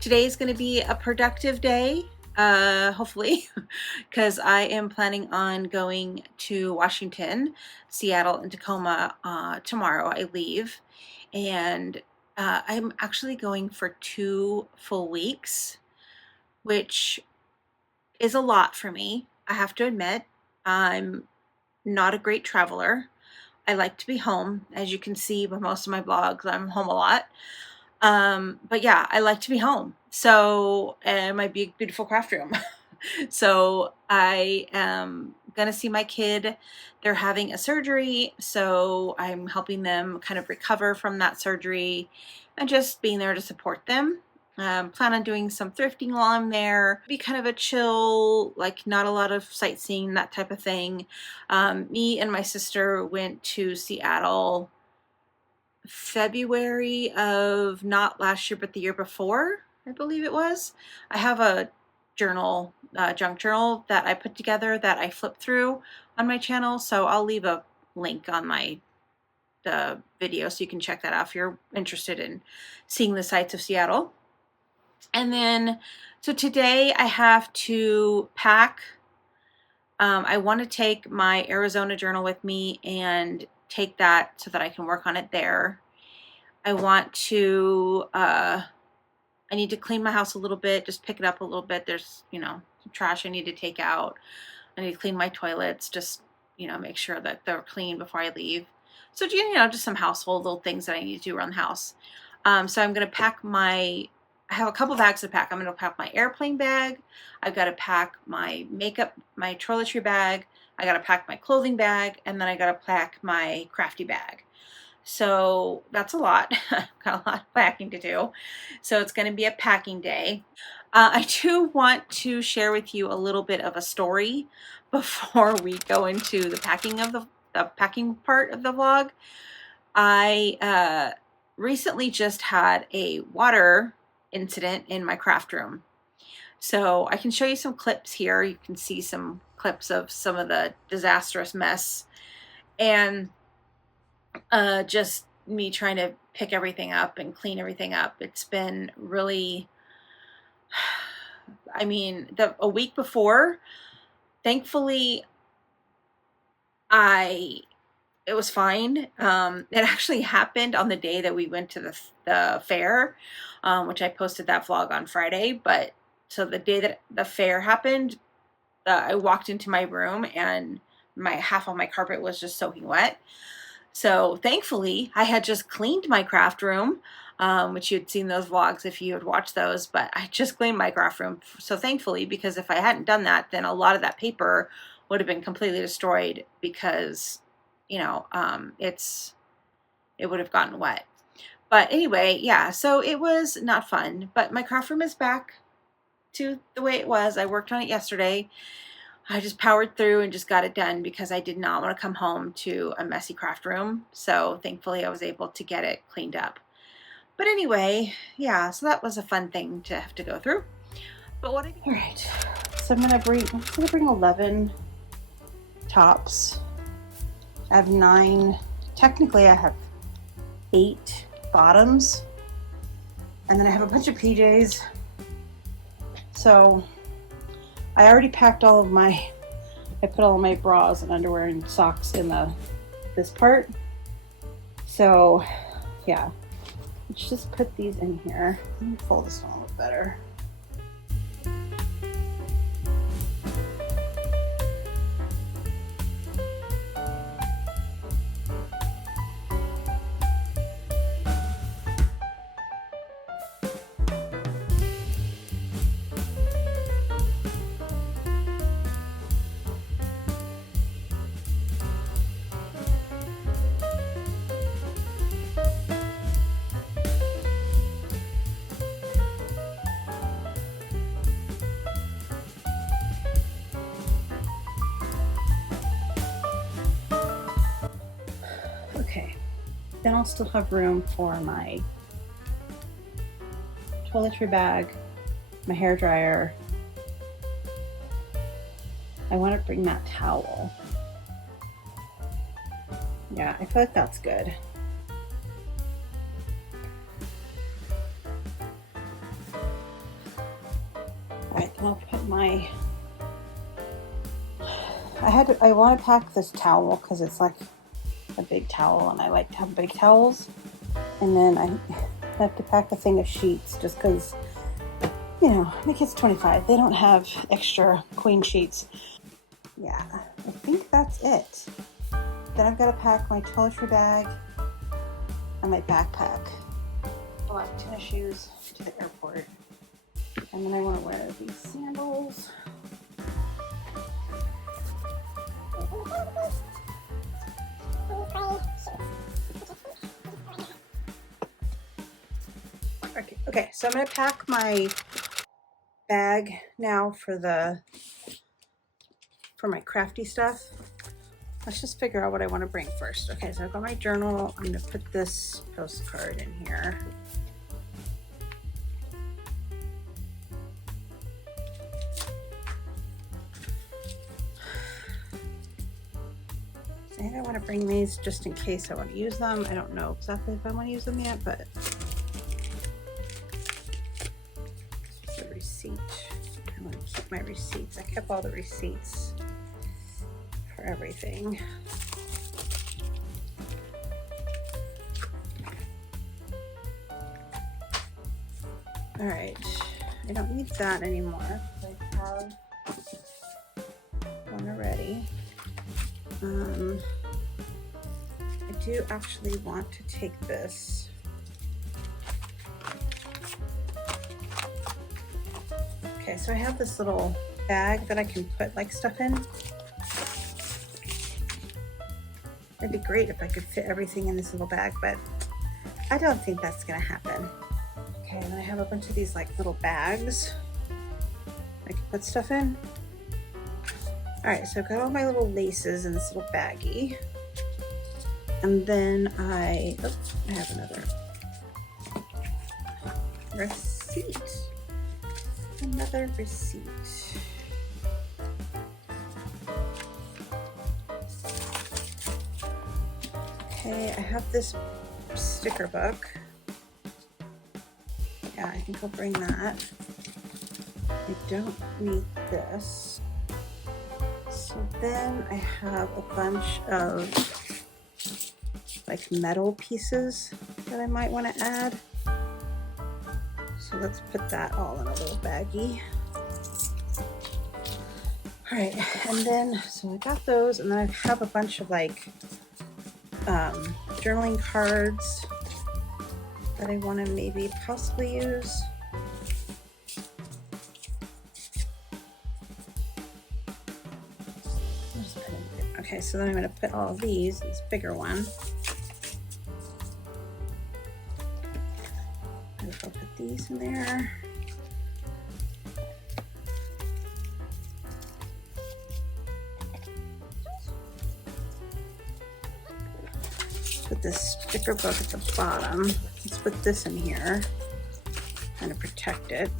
Today is going to be a productive day, hopefully, because I am planning on going to Washington, Seattle, and Tacoma tomorrow. I leave, and I'm actually going for 2 full weeks, which is a lot for me. I have to admit, I'm not a great traveler. I like to be home. As you can see by most of my blogs, I'm home a lot. But yeah, I like to be home. So, and my big, beautiful craft room. So I am gonna see my kid. They're having a surgery, so I'm helping them kind of recover from that surgery and just being there to support them. Plan on doing some thrifting while I'm there. Be kind of a chill, like not a lot of sightseeing, that type of thing. Me and my sister went to Seattle February of not last year, but the year before, I believe it was. I have a journal, junk journal that I put together that I flip through on my channel. So I'll leave a link on the video so you can check that out if you're interested in seeing the sights of Seattle. And then, so today I have to pack. I want to take my Arizona journal with me and take that so that I can work on it there. I want to, I need to clean my house a little bit, just pick it up a little bit. There's, some trash I need to take out. I need to clean my toilets, just, make sure that they're clean before I leave. So, just some household little things that I need to do around the house. So I'm going to pack I have a couple bags to pack. I'm going to pack my airplane bag. I've got to pack my makeup, my toiletry bag. I got to pack my clothing bag. And then I got to pack my Crafty bag. So that's a lot. Got a lot of packing to do. So it's going to be a packing day. I do want to share with you a little bit of a story before we go into the packing of the packing part of the vlog. I recently just had a water incident in my craft room. So I can show you some clips here. You can see some clips of some of the disastrous mess. And just me trying to pick everything up and clean everything up. It's been really, a week before, thankfully, it was fine. It actually happened on the day that we went to the fair, which I posted that vlog on Friday. But so the day that the fair happened, I walked into my room and half of my carpet was just soaking wet. So thankfully, I had just cleaned my craft room, which you'd seen those vlogs if you had watched those, but I just cleaned my craft room. So thankfully, because if I hadn't done that, then a lot of that paper would have been completely destroyed because, it would have gotten wet. But anyway, yeah, so it was not fun, but my craft room is back to the way it was. I worked on it yesterday. I just powered through and just got it done because I did not want to come home to a messy craft room. So thankfully I was able to get it cleaned up. But anyway, yeah, so that was a fun thing to have to go through. But all right, so I'm gonna bring 11 tops. I have 9, technically I have 8 bottoms. And then I have a bunch of PJs. So I already packed I put all of my bras and underwear and socks in this part. So yeah, let's just put these in here. Let me fold this one a little better. Okay, then I'll still have room for my toiletry bag, my hair dryer. I want to bring that towel. Yeah, I feel like that's good. I'll put my, I want to pack this towel because it's like a big towel and I like to have big towels. And then I have to pack a thing of sheets just because, you know, my kid's 25. They don't have extra queen sheets. Yeah, I think that's it. Then I've got to pack my toiletry bag and my backpack. Black tennis shoes to the airport. And then I want to wear these sandals. Okay, so I'm going to pack my bag now for my crafty stuff. Let's just figure out what I want to bring first. Okay, so I've got my journal. I'm going to put this postcard in here. I think I want to bring these just in case I want to use them. I don't know exactly if I want to use them yet, but the receipt. I want to keep my receipts. I kept all the receipts for everything. All right, I don't need that anymore. I have one already. I do actually want to take this. Okay, so I have this little bag that I can put like stuff in. It'd be great if I could fit everything in this little bag, but I don't think that's gonna happen. Okay, and I have a bunch of these like little bags I can put stuff in. All right, so I've got all my little laces in this little baggie. And then I have another receipt. Another receipt. Okay, I have this sticker book. Yeah, I think I'll bring that. I don't need this. So then I have a bunch of like metal pieces that I might want to add. So let's put that all in a little baggie. All right, and then, so I got those, and then I have a bunch of like journaling cards that I want to maybe possibly use. Okay, so then I'm going to put all of these, this bigger one. I'll put these in there. Put this sticker book at the bottom. Let's put this in here, kind of protect it.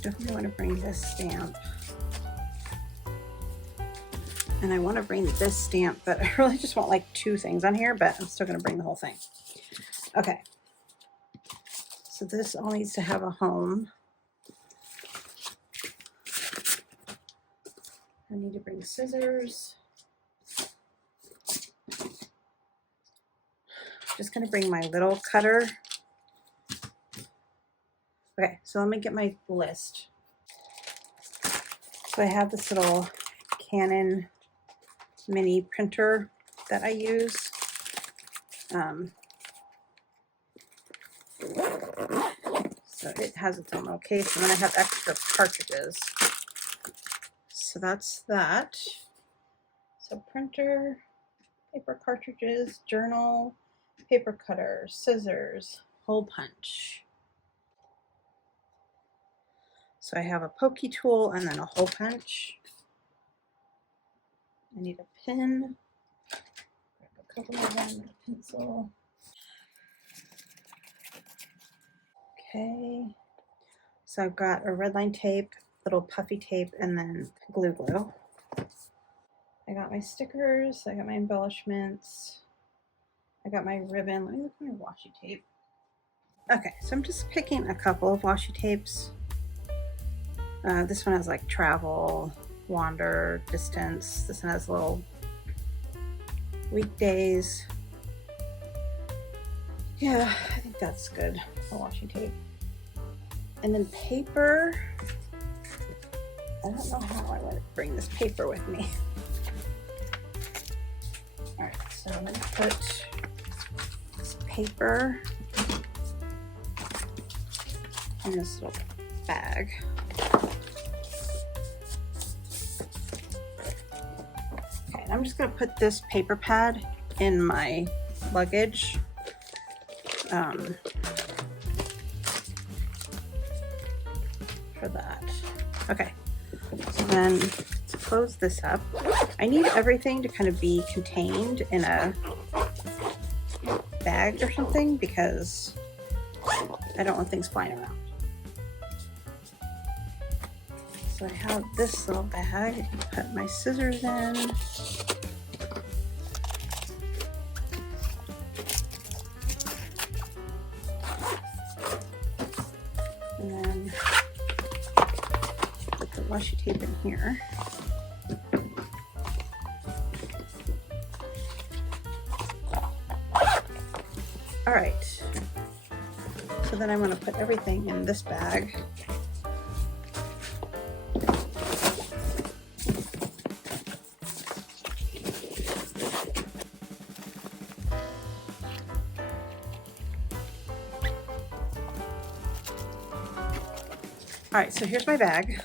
Definitely want to bring this stamp. And I want to bring this stamp, but I really just want like 2 things on here, but I'm still going to bring the whole thing. Okay. So this all needs to have a home. I need to bring scissors. Just going to bring my little cutter. Okay, so let me get my list. So I have this little Canon mini printer that I use. So it has its own little case, and then I have extra cartridges. So that's that. So printer, paper cartridges, journal, paper cutter, scissors, hole punch. So I have a pokey tool and then a hole punch. I need a pen, a couple of them, a pencil. Okay, so I've got a red line tape, little puffy tape, and then glue. I got my stickers, I got my embellishments, I got my ribbon. Let me look at my washi tape. Okay, so I'm just picking a couple of washi tapes. This one has like travel, wander, distance. This one has little weekdays. Yeah, I think that's good for washi tape. And then paper. I don't know how I want to bring this paper with me. All right, so I'm going to put this paper in this little bag. Okay, and I'm just going to put this paper pad in my luggage. For that. Okay, so then to close this up, I need everything to kind of be contained in a bag or something because I don't want things flying around. So I have this little bag. I can put my scissors in. And then put the washi tape in here. All right. So then I'm going to put everything in this bag. All right, so here's my bag,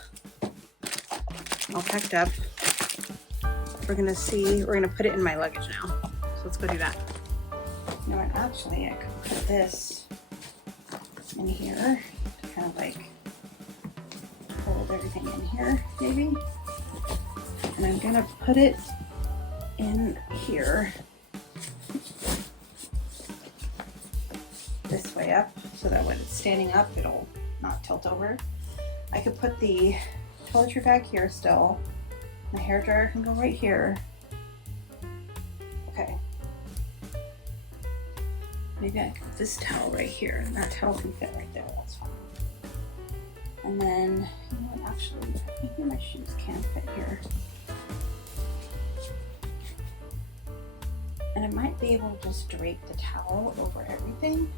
all packed up. We're gonna put it in my luggage now. So let's go do that. You know what, actually I could put this in here to kind of like hold everything in here, maybe. And I'm gonna put it in here this way up so that when it's standing up, it'll not tilt over. I could put the toiletry bag here still. My hair dryer can go right here. Okay. Maybe I can put this towel right here, and that towel can fit right there. That's fine. And then, you know what, actually, maybe my shoes can fit here. And I might be able to just drape the towel over everything.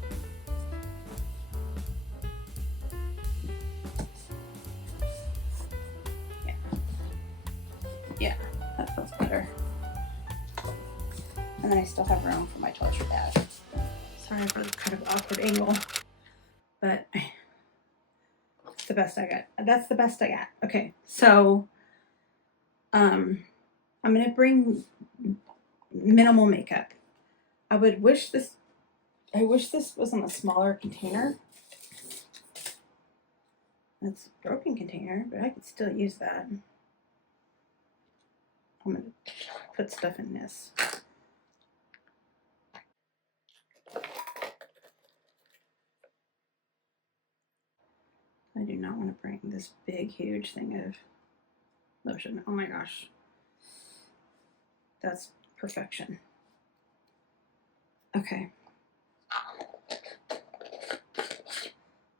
Yeah, that feels better. And then I still have room for my toiletry bag. Sorry for the kind of awkward angle, but it's the best I got. That's the best I got. Okay, so I'm gonna bring minimal makeup. I wish this was in a smaller container. It's a broken container, but I could still use that. I'm gonna put stuff in this. I do not want to bring this big, huge thing of lotion. Oh my gosh. That's perfection. Okay.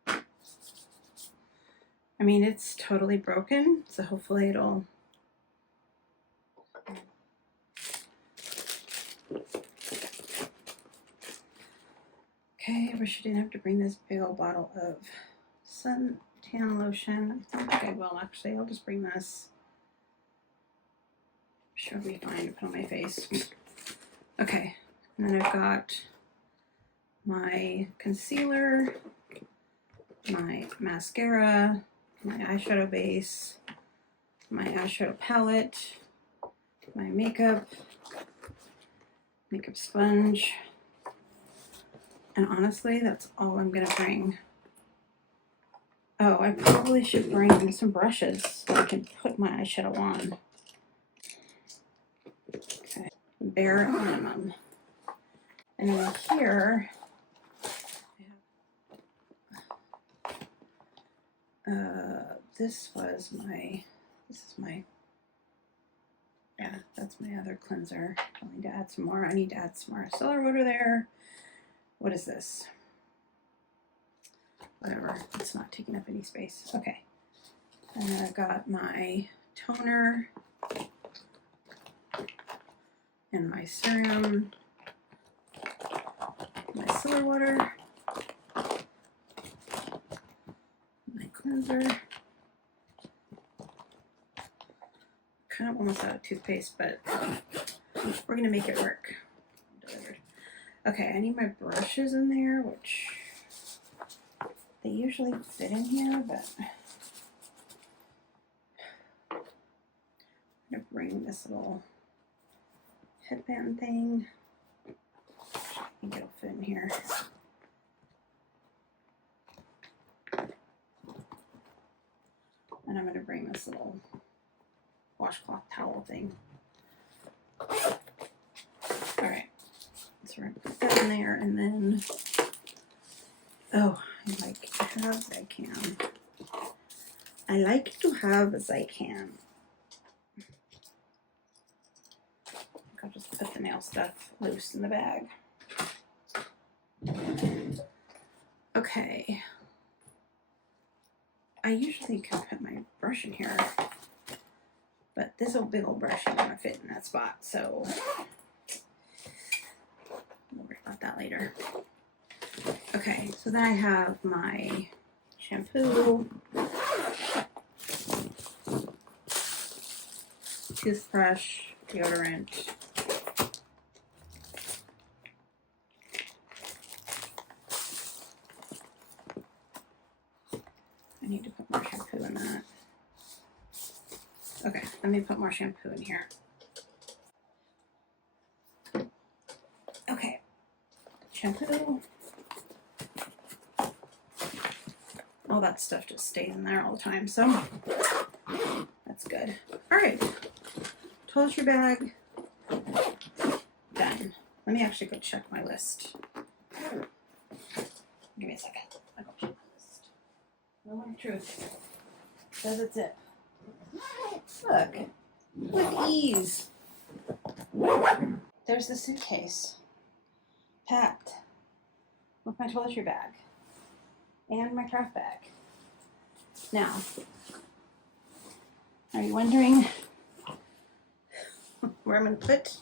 I mean, it's totally broken, so hopefully it'll... Okay, I wish I didn't have to bring this big old bottle of suntan lotion. I don't think I will, actually. I'll just bring this. I'm sure it'll be fine to put on my face. Okay, and then I've got my concealer, my mascara, my eyeshadow base, my eyeshadow palette, my makeup sponge, and honestly, that's all I'm gonna bring. Oh, I probably should bring some brushes so I can put my eyeshadow on. Okay, bare minimum. And then here, this is my yeah, that's my other cleanser. I need to add some more. I need to add some more micellar water there. What is this? Whatever, it's not taking up any space. Okay. And I've got my toner and my serum, my micellar water, my cleanser. Kind of almost out of toothpaste, but we're gonna make it work. Okay, I need my brushes in there, which they usually fit in here, but I'm gonna bring this little headband thing. I think it'll fit in here. And I'm gonna bring this little washcloth towel thing. All right, so we're gonna put that in there, and then, oh, I like to have Zycam. I like to have Zycam. I'll just put the nail stuff loose in the bag. Okay. I usually can put my brush in here, but this old big old brush ain't gonna fit in that spot, so we'll worry about that later. Okay, so then I have my shampoo, toothbrush, deodorant, I need to put more shampoo in that. Okay, let me put more shampoo in here. Okay, shampoo. All that stuff just stays in there all the time, so that's good. All right, toiletry bag, done. Let me actually go check my list. Give me a second. I'll go check my list. No more truth. Does it zip? Look, with ease. There's the suitcase, packed with my toiletry bag and my craft bag. Now, are you wondering where I'm going to put?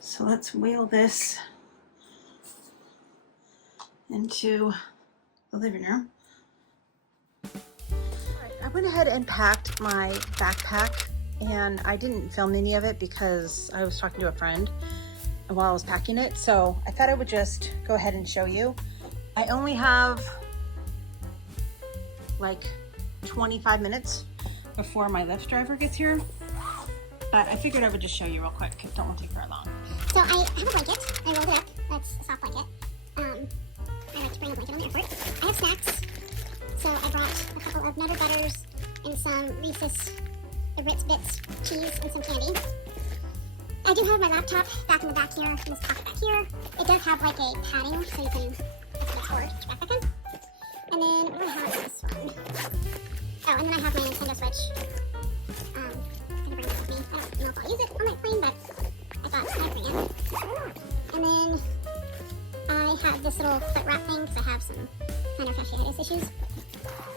So let's wheel this into the living room. I went ahead and packed my backpack, and I didn't film any of it because I was talking to a friend while I was packing it, so I thought I would just go ahead and show you. I only have like 25 minutes before my Lyft driver gets here, but I figured I would just show you real quick. It don't take very long. So I have a blanket. I rolled it up. That's a soft blanket. I like to bring a blanket on the airport. I have snacks. So I brought a couple of Nutter Butters and some Reese's Ritz Bits cheese and some candy. I do have my laptop back in the back here, in this pocket back here. It does have like a padding so you can store your backpack in. And then what do I have in this one? Oh, and then I have my Nintendo Switch. I'm gonna bring it with me. I don't know if I'll use it on my plane, but I thought I'd bring it. And then I have this little foot wrap thing because I have some plantar fasciitis issues.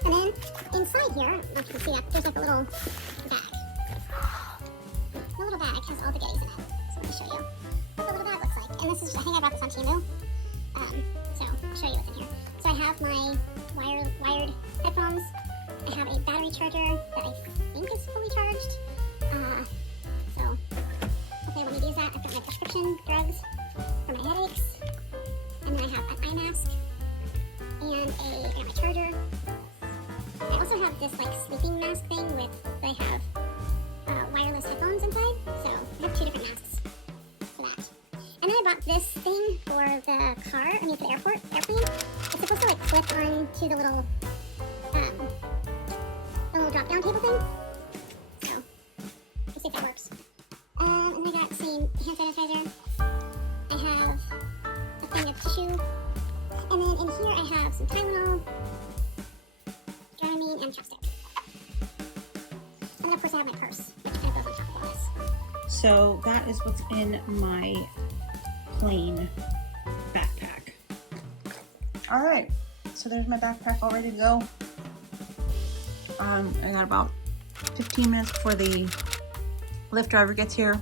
And then inside here, I don't know if you can see that, there's like a little bag. The little bag has all the goodies in it. So let me show you what the little bag looks like. And this is, I think I bought this on Temu. So I'll show you what's in here. So I have my wired headphones. I have a battery charger that I think is fully charged. So hopefully I won't need to use that. I've got my prescription drugs for my headaches. And then I have an eye mask and my charger. I also have this like sleeping mask thing with, they have wireless headphones inside. So I have two different masks for that. And then I bought this thing for the car, I mean for the airplane. It's supposed to like clip onto the little drop down table thing. So we'll see if that works. And I got some hand sanitizer. I have a thing of tissue. And then in here I have some Tylenol, Dramamine, and chapstick. then of course I have my purse, which kind of goes on top of all this. So that is what's in my plain backpack. All right, so there's my backpack all ready to go. I got about 15 minutes before the Lyft driver gets here,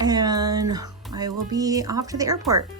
and I will be off to the airport.